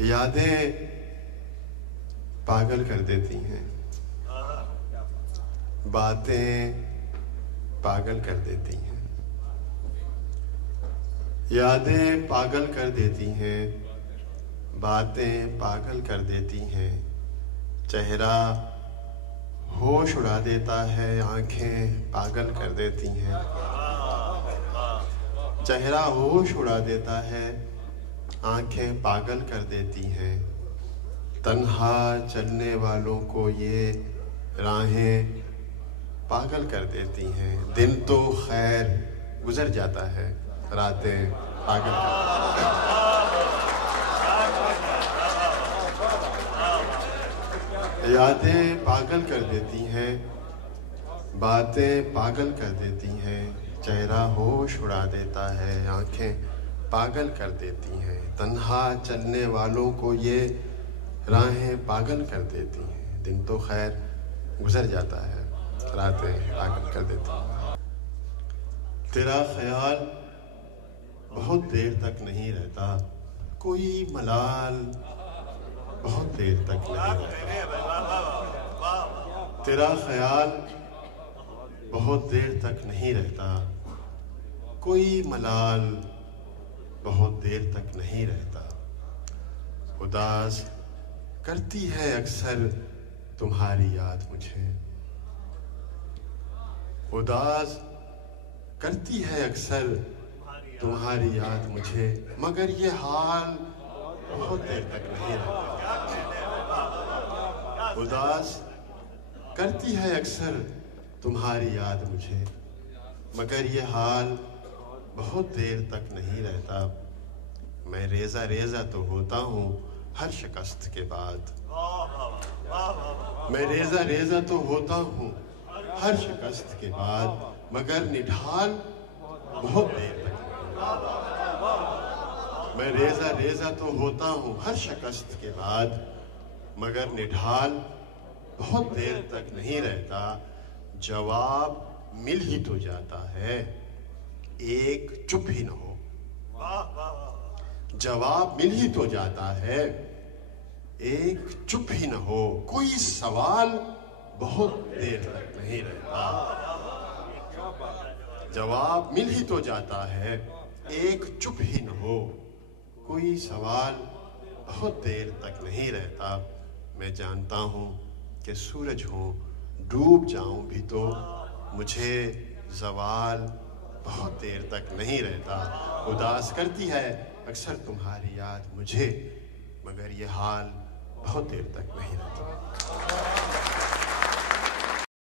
یادیں پاگل کر دیتی ہیں، باتیں پاگل کر دیتی ہیں، یادیں پاگل کر دیتی ہیں، باتیں پاگل کر دیتی ہیں، چہرہ ہوش اڑا دیتا ہے، آنکھیں پاگل کر دیتی ہیں، چہرہ ہوش اڑا دیتا ہے، آنکھیں پاگل کر دیتی ہیں، تنہا چلنے والوں کو یہ راہیں پاگل کر دیتی ہیں، دن تو خیر گزر جاتا ہے، راتیں پاگل کر دیتی ہیں، یادیں پاگل کر دیتی ہیں، باتیں پاگل کر دیتی ہیں، چہرہ ہوش اڑا دیتا ہے، آنکھیں پاگل کر دیتی ہیں، تنہا چلنے والوں کو یہ راہیں پاگل کر دیتی ہیں، دن تو خیر گزر جاتا ہے، راتیں پاگل کر دیتی ہیں۔ تیرا خیال بہت دیر تک نہیں رہتا، کوئی ملال بہت دیر تک نہیں رہتا، تیرا خیال بہت دیر تک نہیں رہتا، کوئی ملال بہت دیر تک نہیں رہتا، اداس کرتی ہے اکثر تمہاری یاد مجھے، اداس کرتی ہے اکثر تمہاری یاد مجھے، مگر یہ حال بہت دیر تک نہیں رہتا، اداس کرتی ہے اکثر تمہاری یاد مجھے، مگر یہ حال بہت دیر تک نہیں رہتا، میں ریزہ ریزہ تو ہوتا ہوں ہر شکست کے بعد، میں ریزہ ریزہ تو ہوتا ہوں ہر شکست کے بعد، مگر نڈھال بہت دیر تک نہیں رہتا، میں ریزہ ریزہ تو ہوتا ہوں ہر شکست کے بعد، مگر نڈھال بہت دیر تک نہیں رہتا، جواب مل ہی تو جاتا ہے، ایک چپ ہی نہ ہو، جواب مل ہی تو جاتا ہے، ایک چپ ہی نہ ہو، کوئی سوال بہت دیر تک نہیں رہتا، جواب مل ہی تو جاتا ہے، ایک چپ ہی نہ ہو، کوئی سوال بہت دیر تک نہیں رہتا، میں جانتا ہوں کہ سورج ہوں ڈوب جاؤں بھی تو مجھے زوال بہت دیر تک نہیں رہتا، اداس کرتی ہے اکثر تمہاری یاد مجھے، مگر یہ حال بہت دیر تک نہیں رہتا۔